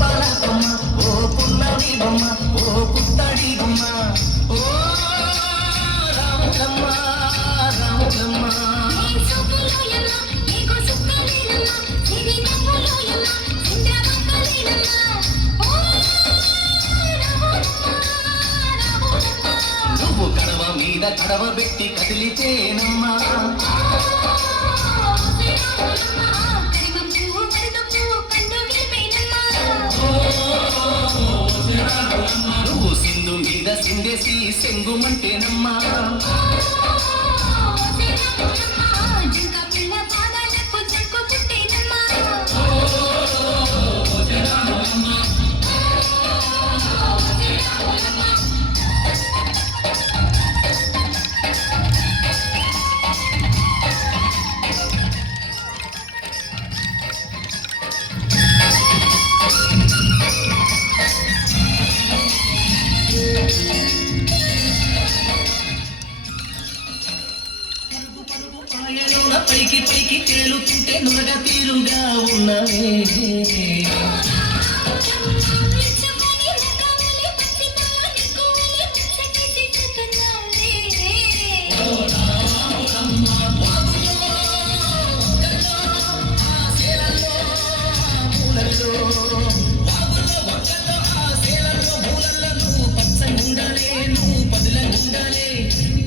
పాలకమ్మ ఓ పున్నమి బొమ్మ ఓ పుత్తడి బొమ్మ ఓ రాములమ్మ రాములమ్మ నువ్వు కడవ మీద కడవ పెట్టి కదిలితేనమ్మా నువ్వు సింధు మీద సిందేసి సెంగుమంటేనమ్మా పైకి పైకి తేలుతుంటే నురగ తీరుగా ఉన్నవే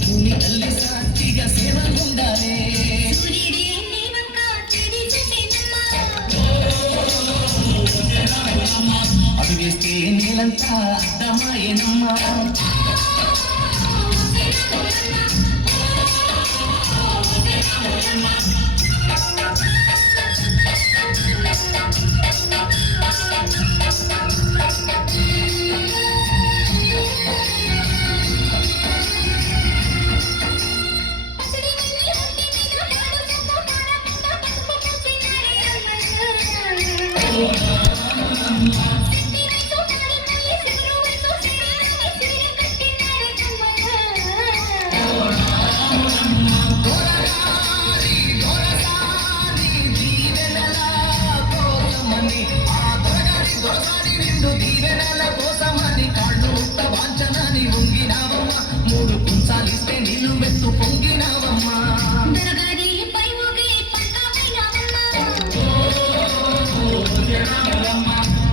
భూమి తల్లి సాక్షిగా సేవ ఉండాలి అడుగేస్తే నేలంతా అర్థమాయేనమ్మా మూడు కుంచాలిస్తే నీళ్ళు మెత్తు పొంగినావమ్మా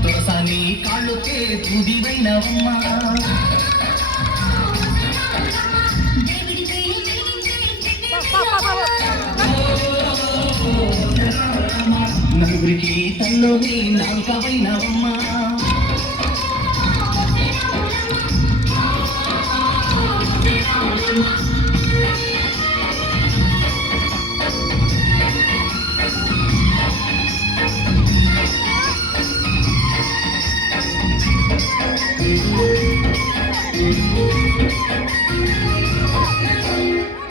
దొరసాని కాళ్ళుకే దూదివైనవమ్మా నలుగురికి తల్లోనే నాలుకవైనవమ్మా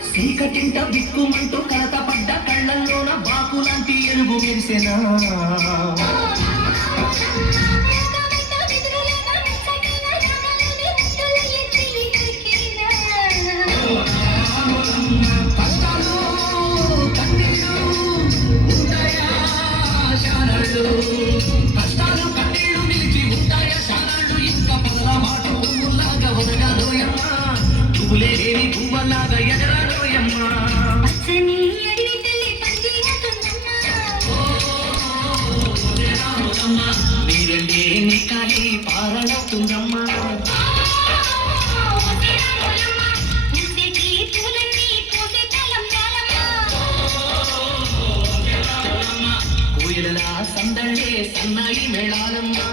చీకటింట బిక్కుమంటూ కలతపడ్డ కళ్ళల్లోన బాకులాంటి ఎరుగు మెరిసెనా కష్టాలు కన్నీళ్లు నిలిచి ఉంటాయా శానాళ్ళు ఇంకా పదల మాట పువ్వులాగా వదగాలోయమ్మా పువ్వులేని పువ్వలాగా ఎగరాలోయమ్మా మీరంటే నీ కాలి పారవుతుందమ్మా కోయిలలా సందడే సన్నాయి మేళాలమ్మా